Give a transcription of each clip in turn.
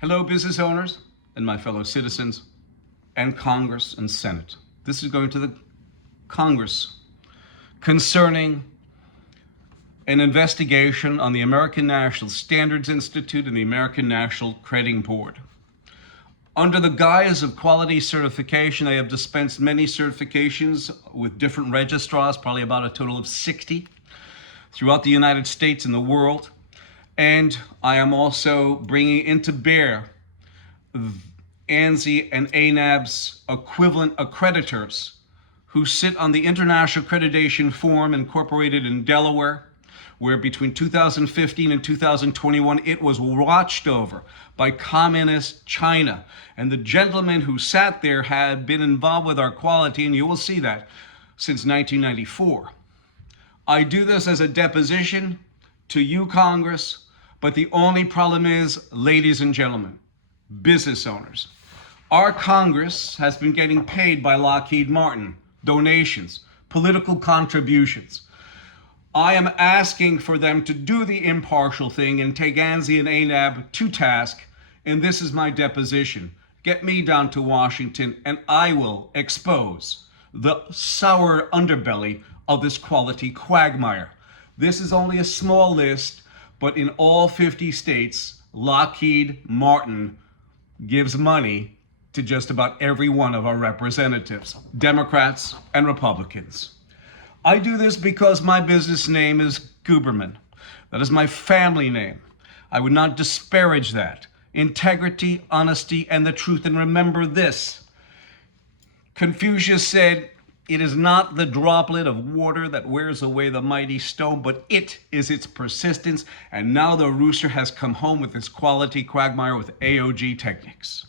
Hello, business owners and my fellow citizens and Congress and Senate. This is going to the Congress concerning an investigation on the American National Standards Institute and the American National Crediting Board. Under the guise of quality certification, they have dispensed many certifications with different registrars, probably about a total of 60 throughout the United States and the world. And I am also bringing into bear ANSI and ANAB's equivalent accreditors who sit on the International Accreditation Forum incorporated in Delaware, where between 2015 and 2021, it was watched over by communist China. And the gentleman who sat there had been involved with our quality, and you will see that, since 1994. I do this as a deposition to you, Congress, but the only problem is, ladies and gentlemen, business owners, our Congress has been getting paid by Lockheed Martin, donations, political contributions. I am asking for them to do the impartial thing and take ANSI and ANAB to task, and this is my deposition. Get me down to Washington, and I will expose the sour underbelly of this quality quagmire. This is only a small list, but in all 50 states, Lockheed Martin gives money to just about every one of our representatives, Democrats and Republicans. I do this because my business name is Guberman. That is my family name. I would not disparage that. Integrity, honesty, and the truth. And remember this. Confucius said, "It is not the droplet of water that wears away the mighty stone, but it is its persistence." And now the rooster has come home with its quality quagmire with AOG Technics.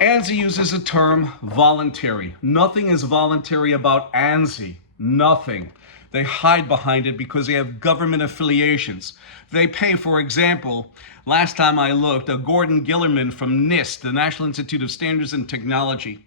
ANSI uses the term voluntary. Nothing is voluntary about ANSI. Nothing. They hide behind it because they have government affiliations. They pay, for example, last time I looked, a Gordon Gillerman from NIST, the National Institute of Standards and Technology,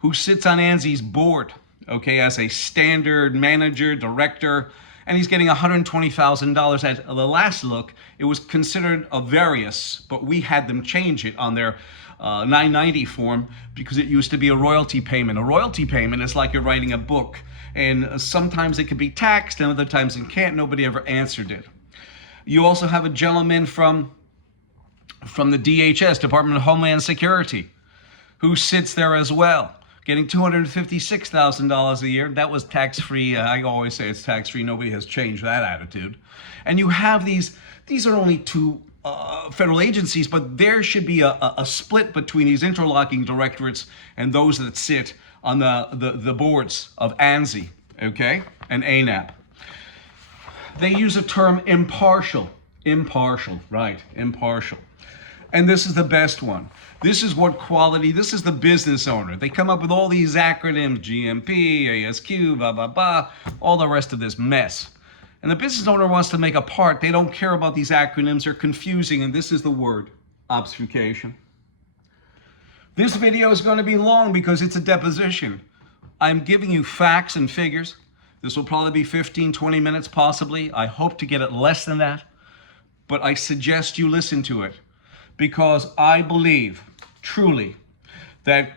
who sits on ANSI's board, okay, as a standard manager, director, and he's getting $120,000. At the last look, it was considered a various, but we had them change it on their 990 form because it used to be a royalty payment. A royalty payment is like you're writing a book, and sometimes it can be taxed and other times it can't. Nobody ever answered it. You also have a gentleman from the DHS, Department of Homeland Security, who sits there as well, getting $256,000 a year. That was tax-free. I always say it's tax-free. Nobody has changed that attitude. And you have these are only two federal agencies, but there should be a split between these interlocking directorates and those that sit on the boards of ANSI, okay, and ANAB. They use a term impartial, right, impartial. And this is the best one. This is what quality, this is the business owner. They come up with all these acronyms, GMP, ASQ, blah, blah, blah, all the rest of this mess. And the business owner wants to make a part. They don't care about these acronyms. They're confusing. And this is the word, obfuscation. This video is going to be long because it's a deposition. I'm giving you facts and figures. This will probably be 15, 20 minutes possibly. I hope to get it less than that. But I suggest you listen to it because I believe truly that,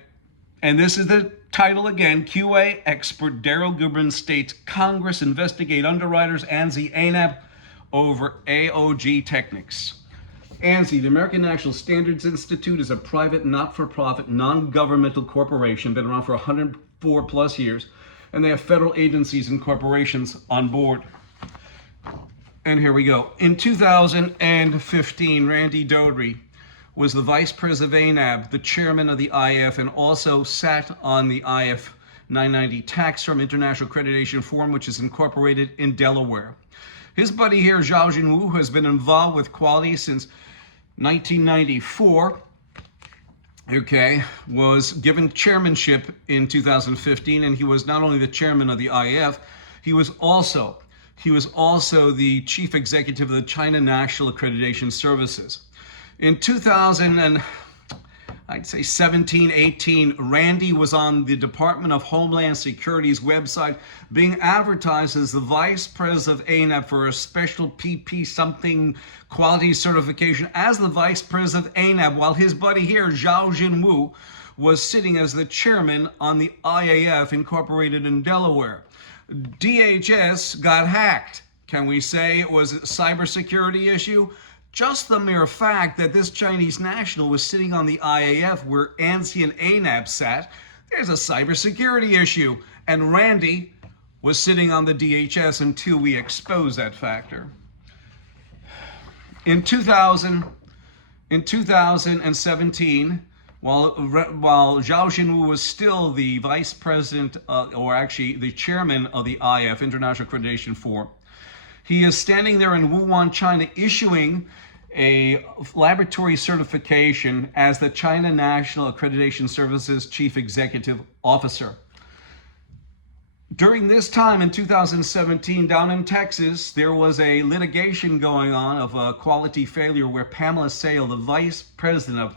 and this is the title again, QA expert Daryl Guberman states Congress investigate Underwriters, ANSI-ANAB over AOG Technics. ANSI, the American National Standards Institute, is a private, not-for-profit, non-governmental corporation, been around for 104 plus years, and they have federal agencies and corporations on board. And here we go. In 2015, Randy Dodry was the vice president of ANAB, the chairman of the IF, and also sat on the IF 990 tax firm International Accreditation Forum, which is incorporated in Delaware. His buddy here, Zhao Jinwu, has been involved with quality since 1994, okay, was given chairmanship in 2015, and he was not only the chairman of the IF, he was also the chief executive of the China National Accreditation Services. In 2000 and I'd say 17, 18, Randy was on the Department of Homeland Security's website being advertised as the Vice President of ANAB for a special PP something quality certification as the Vice President of ANAB, while his buddy here, Zhao Jinwu, was sitting as the chairman on the IAF Incorporated in Delaware. DHS got hacked. Can we say it was a cybersecurity issue? Just the mere fact that this Chinese national was sitting on the IAF where ANSI and ANAB sat, there's a cybersecurity issue. And Randy was sitting on the DHS until we exposed that factor. In 2017, while Zhao Jinwu was still the vice president, or actually the chairman of the IF, International Accreditation Forum, he is standing there in Wuhan, China, issuing a laboratory certification as the China National Accreditation Services Chief Executive Officer. During this time in 2017, down in Texas, there was a litigation going on of a quality failure where Pamela Sale, the vice president of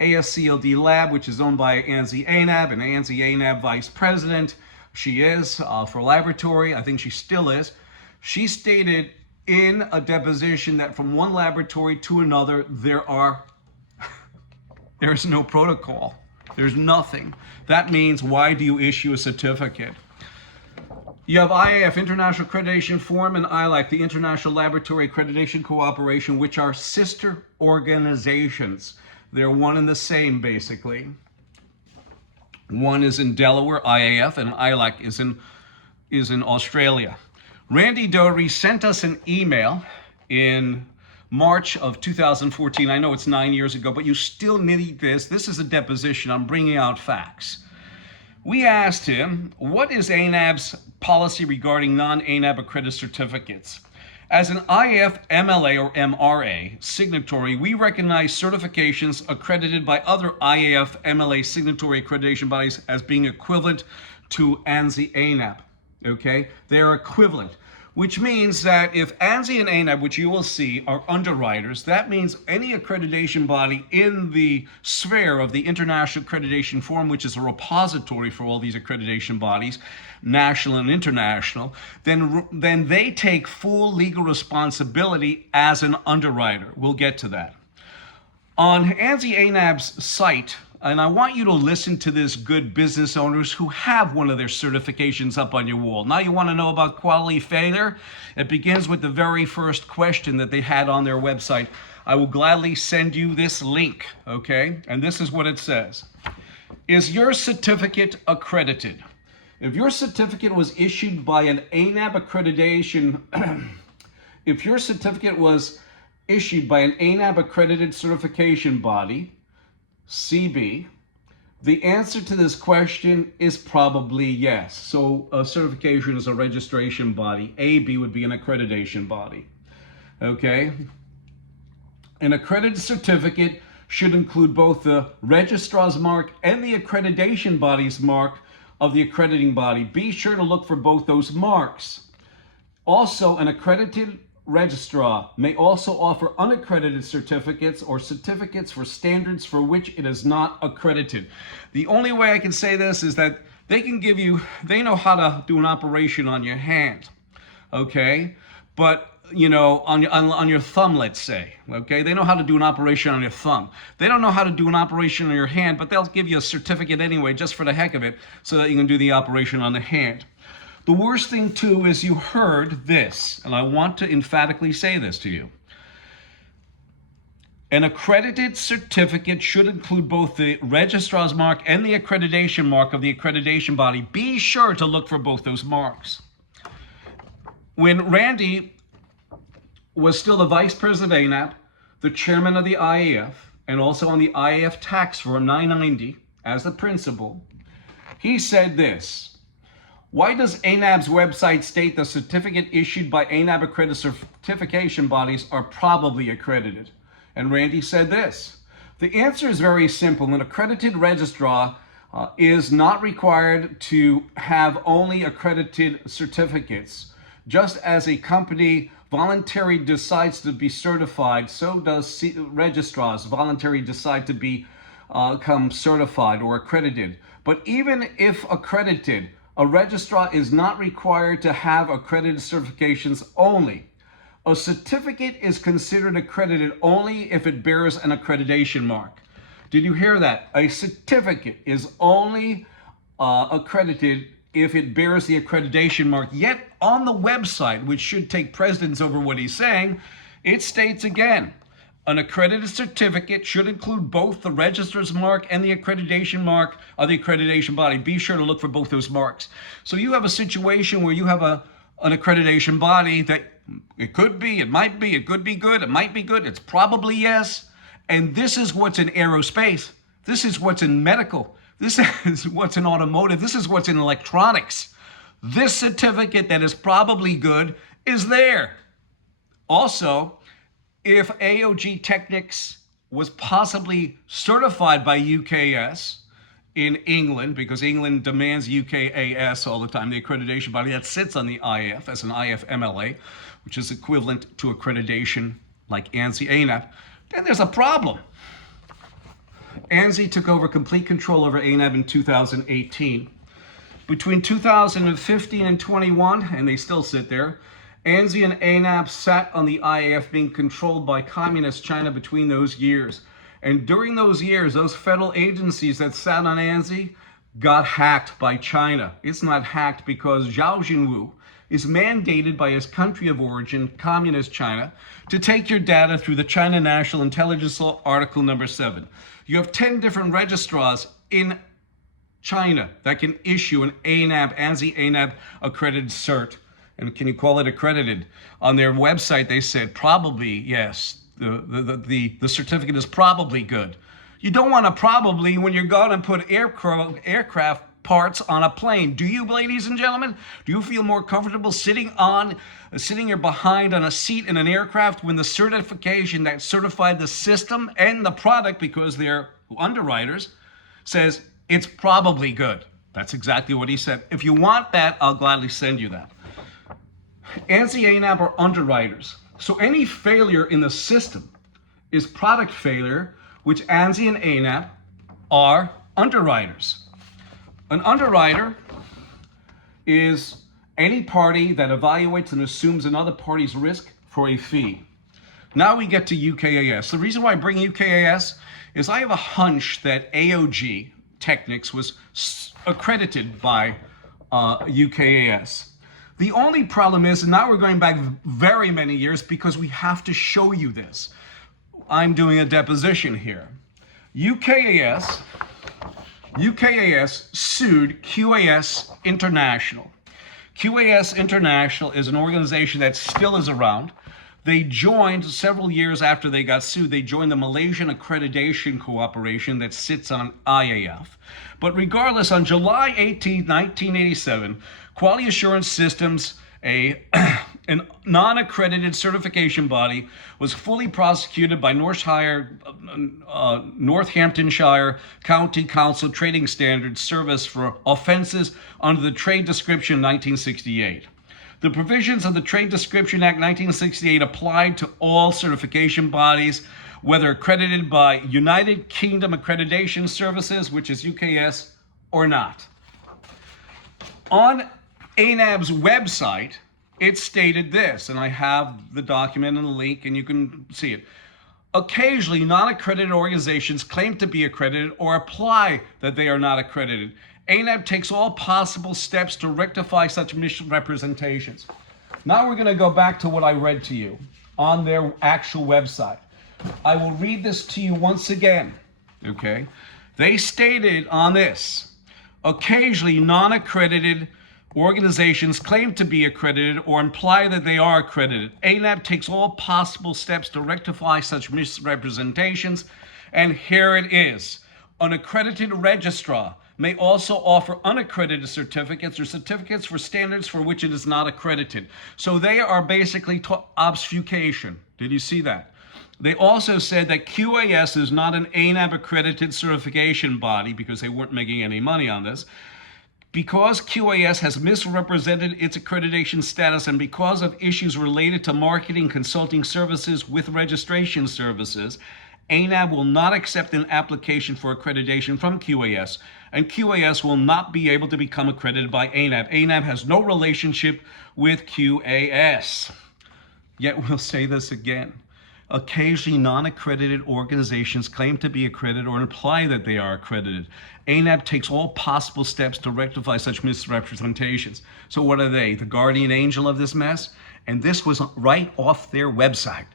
ASCLD Lab, which is owned by ANSI-ANAB, and ANSI-ANAB vice president, she is for laboratory, I think she still is. She stated in a deposition that from one laboratory to another, there's no protocol. There's nothing. That means, why do you issue a certificate? You have IAF, International Accreditation Forum, and ILAC, the International Laboratory Accreditation Cooperation, which are sister organizations. They're one and the same, basically. One is in Delaware, IAF, and ILAC is in Australia. Randy Doherty sent us an email in March of 2014. I know it's 9 years ago, but you still need this. This is a deposition. I'm bringing out facts. We asked him, what is ANAB's policy regarding non-ANAB accredited certificates? As an IF, MLA, or MRA signatory, we recognize certifications accredited by other IAF, MLA signatory accreditation bodies as being equivalent to ANSI-ANAB. Okay, they are equivalent, which means that if ANSI and ANAB, which you will see, are underwriters, that means any accreditation body in the sphere of the International Accreditation Forum, which is a repository for all these accreditation bodies, national and international, then they take full legal responsibility as an underwriter. We'll get to that. On ANSI-ANAB's site, and I want you to listen to this, good business owners who have one of their certifications up on your wall. Now you want to know about quality failure? It begins with the very first question that they had on their website. I will gladly send you this link, okay? And this is what it says. Is your certificate accredited? If your certificate was issued by an ANAB accreditation, if your certificate was issued by an ANAB accredited certification body, CB, the answer to this question is probably yes. So a certification is a registration body. AB would be an accreditation body. Okay? An accredited certificate should include both the registrar's mark and the accreditation body's mark of the accrediting body. Be sure to look for both those marks. Also, an accredited registrar may also offer unaccredited certificates or certificates for standards for which it is not accredited. The only way I can say this is that they can give you, they know how to do an operation on your hand, okay? But, you know, on your thumb, let's say, okay? They know how to do an operation on your thumb. They don't know how to do an operation on your hand, but they'll give you a certificate anyway, just for the heck of it, so that you can do the operation on the hand. The worst thing, too, is you heard this, and I want to emphatically say this to you. An accredited certificate should include both the registrar's mark and the accreditation mark of the accreditation body. Be sure to look for both those marks. When Randy was still the vice president of ANAB, the chairman of the IAF, and also on the IAF tax form 990 as the principal, he said this. Why does ANAB's website state the certificate issued by ANAB accredited certification bodies are probably accredited? And Randy said this. The answer is very simple. An accredited registrar is not required to have only accredited certificates. Just as a company voluntarily decides to be certified, so does registrars voluntarily decide to be come certified or accredited. But even if accredited, a registrar is not required to have accredited certifications only. A certificate is considered accredited only if it bears an accreditation mark. Did you hear that? A certificate is only accredited if it bears the accreditation mark. Yet on the website, which should take precedence over what he's saying, it states again, an accredited certificate should include both the registrar's mark and the accreditation mark of the accreditation body. Be sure to look for both those marks. So you have a situation where you have an accreditation body that it could be, it might be, it could be good, it might be good, it's probably yes. And this is what's in aerospace. This is what's in medical. This is what's in automotive. This is what's in electronics. This certificate that is probably good is there. Also, if AOG Technics was possibly certified by UKAS in England, because England demands UKAS all the time, the accreditation body that sits on the IF as an IF MLA, which is equivalent to accreditation like ANSI-ANAB, then there's a problem. ANSI took over complete control over ANAB in 2018. Between 2015 and 21, and they still sit there, ANSI and ANAB sat on the IAF being controlled by Communist China between those years. And during those years, those federal agencies that sat on ANSI got hacked by China. It's not hacked because Zhao Jinwu is mandated by his country of origin, Communist China, to take your data through the China National Intelligence Law, Article number 7. You have 10 different registrars in China that can issue an ANAB, ANSI-ANAB accredited cert. And can you call it accredited? On their website, they said probably, yes, the certificate is probably good. You don't want to probably when you're going to put aircraft parts on a plane. Do you, ladies and gentlemen? Do you feel more comfortable sitting your behind on a seat in an aircraft when the certification that certified the system and the product, because they're underwriters, says it's probably good? That's exactly what he said. If you want that, I'll gladly send you that. ANSI-ANAB are underwriters. So any failure in the system is product failure, which ANSI and ANAB are underwriters. An underwriter is any party that evaluates and assumes another party's risk for a fee. Now we get to UKAS. The reason why I bring UKAS is I have a hunch that AOG Technics was accredited by UKAS. The only problem is, now we're going back very many years because we have to show you this. I'm doing a deposition here. UKAS sued QAS International. QAS International is an organization that still is around. They joined several years after they got sued. They joined the Malaysian Accreditation Cooperation that sits on IAF. But regardless, on July 18, 1987, Quality Assurance Systems, a non-accredited certification body, was fully prosecuted by Northamptonshire County Council Trading Standards Service for offenses under the Trade Description 1968. The provisions of the Trade Description Act 1968 applied to all certification bodies, whether accredited by United Kingdom Accreditation Services, which is UKAS, or not. On ANAB's website, it stated this, and I have the document and the link, and you can see it. Occasionally, non-accredited organizations claim to be accredited or apply that they are not accredited. ANAB takes all possible steps to rectify such misrepresentations. Now we're going to go back to what I read to you on their actual website. I will read this to you once again, okay? They stated on this, occasionally non-accredited organizations claim to be accredited or imply that they are accredited. ANAB takes all possible steps to rectify such misrepresentations, and here it is. An accredited registrar may also offer unaccredited certificates or certificates for standards for which it is not accredited. So they are basically obfuscation. Did you see that? They also said that QAS is not an ANAB accredited certification body because they weren't making any money on this. Because QAS has misrepresented its accreditation status and because of issues related to marketing consulting services with registration services, ANAB will not accept an application for accreditation from QAS, and QAS will not be able to become accredited by ANAB. ANAB has no relationship with QAS. Yet we'll say this again. Occasionally, non-accredited organizations claim to be accredited or imply that they are accredited. ANAB takes all possible steps to rectify such misrepresentations. So what are they? The guardian angel of this mess? And this was right off their website.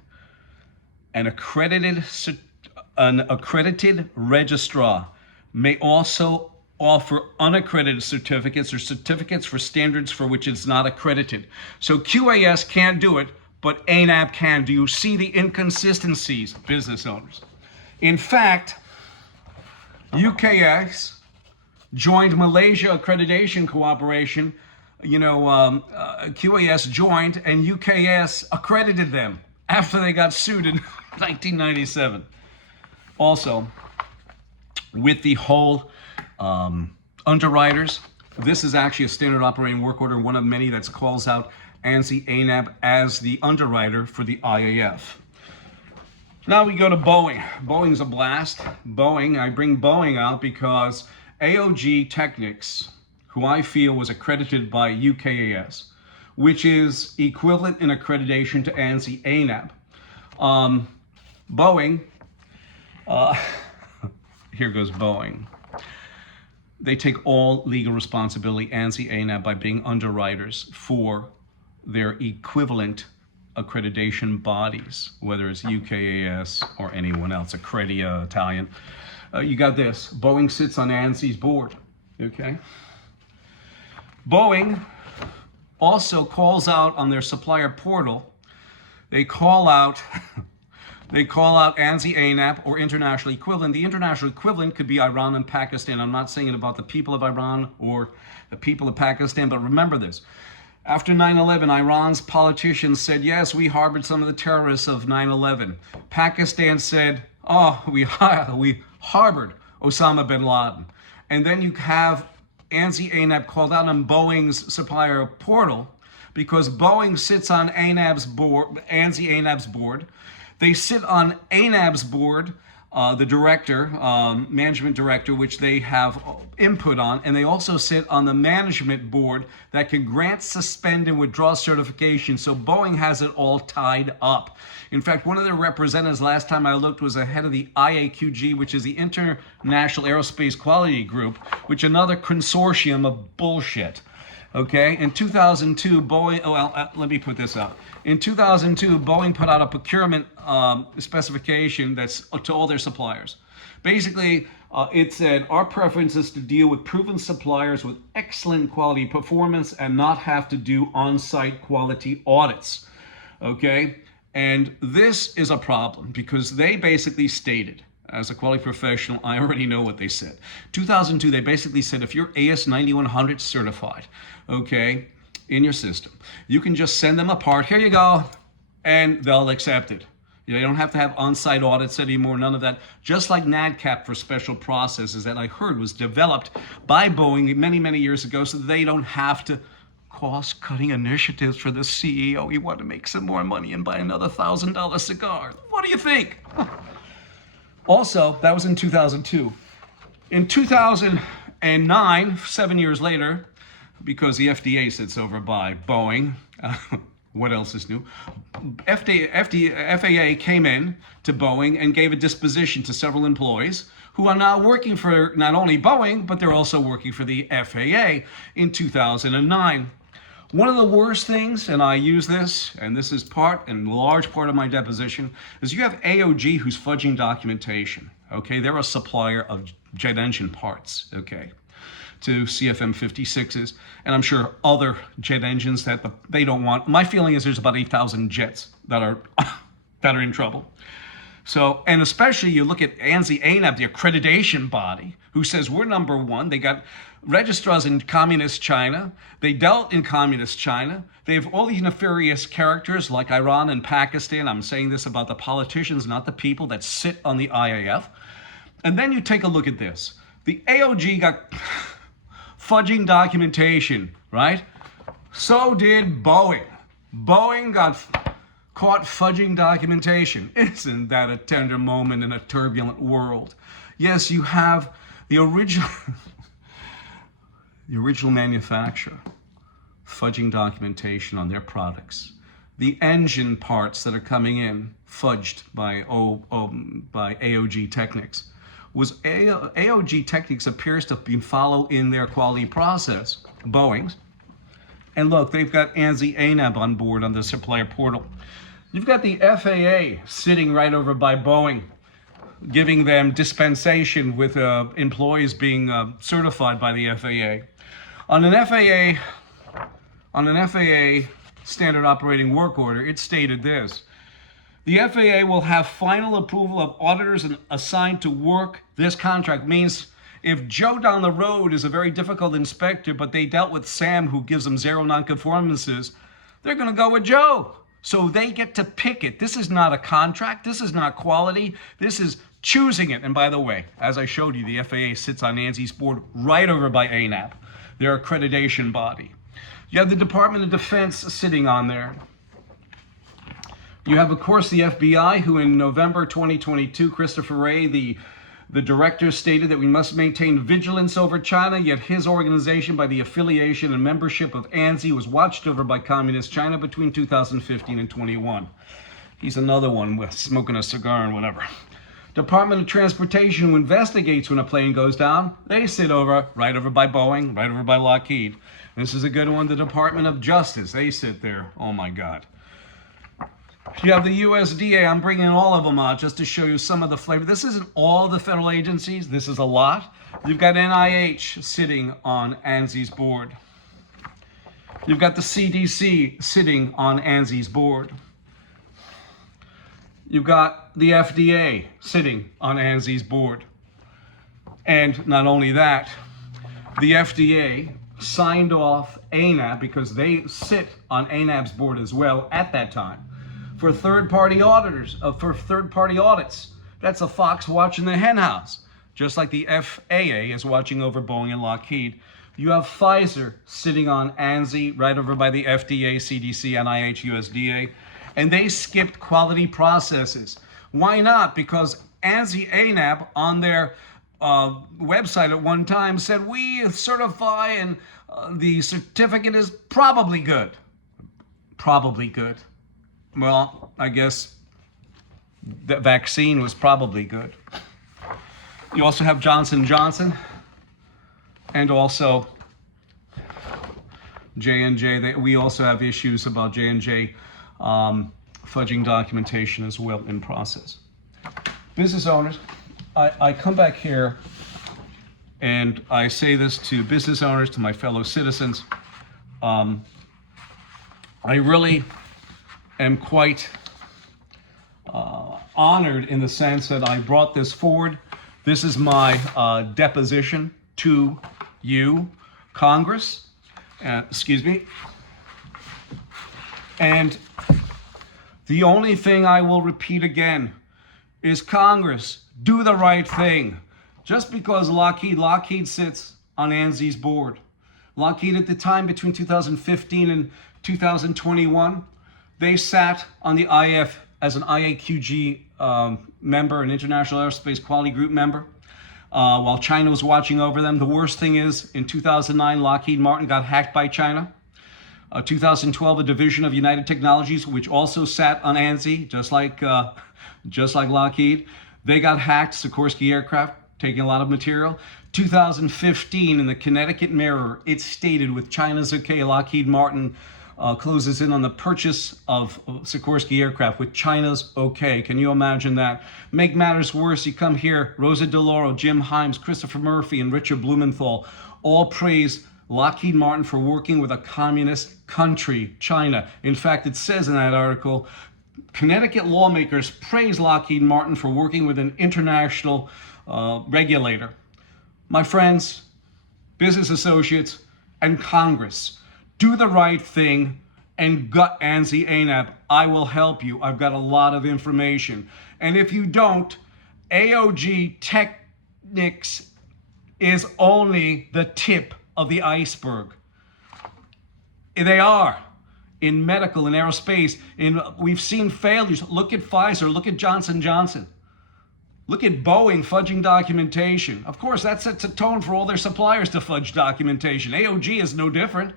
An accredited registrar may also offer unaccredited certificates or certificates for standards for which it's not accredited. So QAS can't do it, but ANAB can. Do you see the inconsistencies, business owners? In fact, UKS joined Malaysia Accreditation Cooperation. QAS joined, and UKS accredited them after they got sued in 1997. Also, with the whole Underwriters, this is actually a standard operating work order, one of many that calls out ANSI-ANAB as the underwriter for the IAF. Now we go to Boeing. Boeing's a blast. I bring Boeing out because AOG Technics, who I feel was accredited by UKAS, which is equivalent in accreditation to ANSI-ANAB. Boeing, here goes Boeing. They take all legal responsibility, ANSI-ANAB, by being underwriters for their equivalent accreditation bodies, whether it's UKAS or anyone else, Accredia, Italian. You got this. Boeing sits on ANSI's board, okay? Boeing also calls out on their supplier portal, they call out ANSI-ANAB or international equivalent. The international equivalent could be Iran and Pakistan. I'm not saying it about the people of Iran or the people of Pakistan, but remember this. After 9/11, Iran's politicians said, yes, we harbored some of the terrorists of 9/11. Pakistan said, oh, we harbored Osama bin Laden. And then you have ANSI-ANAB called out on Boeing's supplier portal because Boeing sits on ANSI-ANAB's board. They sit on ANAB's board, the director, management director, which they have input on, and they also sit on the management board that can grant, suspend, and withdraw certification. So Boeing has it all tied up. In fact, one of their representatives last time I looked was the head of the IAQG, which is the International Aerospace Quality Group, which is another consortium of bullshit. Okay, in 2002, Boeing, let me put this out. In 2002, Boeing put out a procurement specification that's to all their suppliers. Basically, it said, our preference is to deal with proven suppliers with excellent quality performance and not have to do on-site quality audits. Okay, and this is a problem because they basically stated, as a quality professional, I already know what they said. 2002, they basically said, if you're AS 9100 certified, okay, in your system, you can just send them a part, here you go, and they'll accept it. You don't have to have on-site audits anymore, none of that. Just like NADCAP for special processes that I heard was developed by Boeing many, many years ago so that they don't have to cost-cutting initiatives for the CEO. He wanted to make some more money and buy another $1,000 cigar. What do you think? Also, that was in 2002. In 2009, 7 years later, because the FDA sits over by Boeing, what else is new? FAA came in to Boeing and gave a disposition to several employees who are now working for not only Boeing, but they're also working for the FAA in 2009. One of the worst things, and I use this, and this is part and large part of my deposition, is you have AOG who's fudging documentation. Okay, they're a supplier of jet engine parts. Okay, to CFM 56s, and I'm sure other jet engines that they don't want. My feeling is there's about 8,000 jets that are in trouble. So, and especially you look at ANSI-ANAB, the accreditation body, who says we're number one. They got registrars in communist China. They dealt in communist China. They have all these nefarious characters like Iran and Pakistan. I'm saying this about the politicians, not the people that sit on the IAF. And then you take a look at this. The AOG got fudging documentation, right? So did Boeing. Boeing got caught fudging documentation. Isn't that a tender moment in a turbulent world? Yes, you have the original, the original manufacturer fudging documentation on their products. The engine parts that are coming in, fudged by AOG Technics. AOG Technics appears to be following their quality process, Boeing's. And look, they've got ANSI-ANAB on board on the supplier portal. You've got the FAA sitting right over by Boeing, giving them dispensation with employees being certified by the FAA. On an FAA standard operating work order, it stated this: the FAA will have final approval of auditors assigned to work this contract. Means if Joe down the road is a very difficult inspector, but they dealt with Sam who gives them 0 nonconformances, they're going to go with Joe. So they get to pick it. This is not a contract. This is not quality. This is choosing it. And by the way, as I showed you, the FAA sits on ANSI's board right over by ANAB, their accreditation body. You have the Department of Defense sitting on there. You have, of course, the FBI, who in November 2022, Christopher Wray, the director, stated that we must maintain vigilance over China, yet his organization, by the affiliation and membership of ANSI, was watched over by Communist China between 2015 and 21. He's another one with smoking a cigar and whatever. Department of Transportation, who investigates when a plane goes down, they sit right over by Boeing, right over by Lockheed. This is a good one, the Department of Justice. They sit there. Oh my God. You have the USDA. I'm bringing all of them out just to show you some of the flavor. This isn't all the federal agencies. This is a lot. You've got NIH sitting on ANSI's board. You've got the CDC sitting on ANSI's board. You've got the FDA sitting on ANSI's board. And not only that, the FDA signed off ANAB, because they sit on ANAB's board as well at that time, for third-party auditors, for third-party audits. That's a fox watching the henhouse, just like the FAA is watching over Boeing and Lockheed. You have PFIZER sitting on ANSI, right over by the FDA, CDC, NIH, USDA, and they skipped quality processes. Why not? Because ANSI-ANAB on their website at one time said, we certify and the certificate is probably good. Probably good. Well, I guess the vaccine was probably good. You also have Johnson & Johnson and also J&J. We also have issues about J&J fudging documentation as well in process. Business owners, I come back here and I say this to business owners, to my fellow citizens. I really am quite honored in the sense that I brought this forward. This is my deposition to you, Congress. Excuse me. And the only thing I will repeat again is, Congress, do the right thing. Just because Lockheed sits on ANSI's board. Lockheed at the time, between 2015 and 2021, they sat on the IF as an IAQG member, an International Aerospace Quality Group member, while China was watching over them. The worst thing is, in 2009, Lockheed Martin got hacked by China. 2012, a division of United Technologies, which also sat on ANSI, just like Lockheed, they got hacked. Sikorsky aircraft taking a lot of material. 2015, in the Connecticut Mirror, it stated, with China's okay, Lockheed Martin closes in on the purchase of Sikorsky aircraft with China's okay. Can you imagine that? Make matters worse, you come here, Rosa DeLauro, Jim Himes, Christopher Murphy, and Richard Blumenthal all praise Lockheed Martin for working with a communist country, China. In fact, it says in that article, Connecticut lawmakers praise Lockheed Martin for working with an international regulator. My friends, business associates, and Congress, do the right thing and gut ANSI-ANAB. I will help you. I've got a lot of information. And if you don't, AOG Technics is only the tip of the iceberg. They are. in medical, in aerospace. We've seen failures. Look at PFIZER, look at Johnson & Johnson. Look at Boeing fudging documentation. Of course, that sets a tone for all their suppliers to fudge documentation. AOG is no different.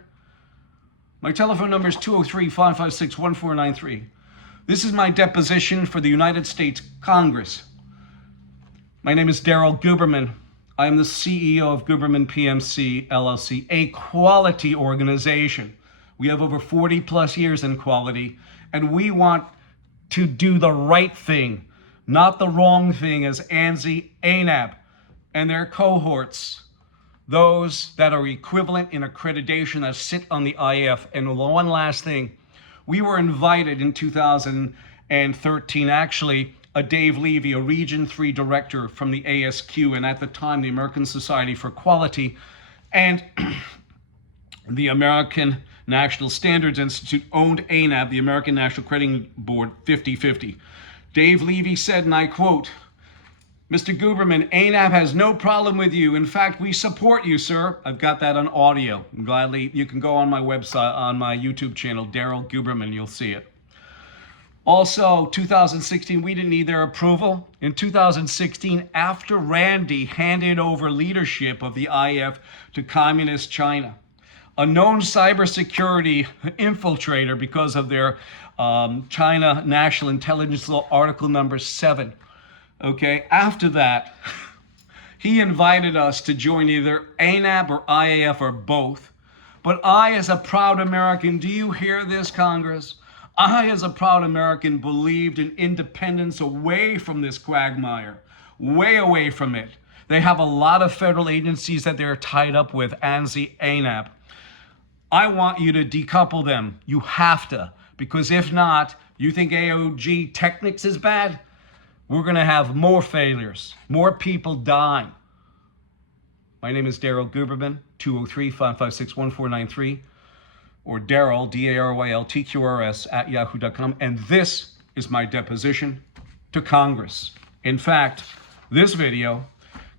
My telephone number is 203-556-1493. This is my deposition for the United States Congress. My name is Daryl Guberman. I am the CEO of Guberman PMC LLC, a quality organization. We have over 40 plus years in quality, and we want to do the right thing, not the wrong thing, as ANSI-ANAB and their cohorts, those that are equivalent in accreditation that sit on the IF. And one last thing, we were invited in 2013, actually, Dave Levy, a Region 3 director from the ASQ, and at the time, the American Society for Quality, and the American National Standards Institute owned ANAB, the American National Crediting Board, 50-50. Dave Levy said, and I quote, "Mr. Guberman, ANAB has no problem with you. In fact, we support you, sir." I've got that on audio. Gladly, you can go on my website, on my YouTube channel, Daryl Guberman, you'll see it. Also, 2016, we didn't need their approval. In 2016, after Randy handed over leadership of the IF to Communist China, a known cybersecurity infiltrator because of their China National Intelligence Law, Article number 7. Okay, after that, he invited us to join either ANAB or IAF or both. But I, as a proud American, do you hear this, Congress? I, as a proud American, believed in independence away from this quagmire, way away from it. They have a lot of federal agencies that they're tied up with, ANSI-ANAB. I want you to decouple them. You have to, because if not, you think AOG Technics is bad? We're going to have more failures, more people dying. My name is Daryl Guberman, 203-556-1493. Or Daryl, DARYL-TQRS @yahoo.com. And this is my deposition to Congress. In fact, this video,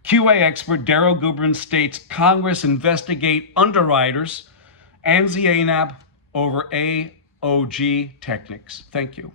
QA expert Daryl Guberman states Congress investigate Underwriters, ANSI-ANAB over AOG Technics. Thank you.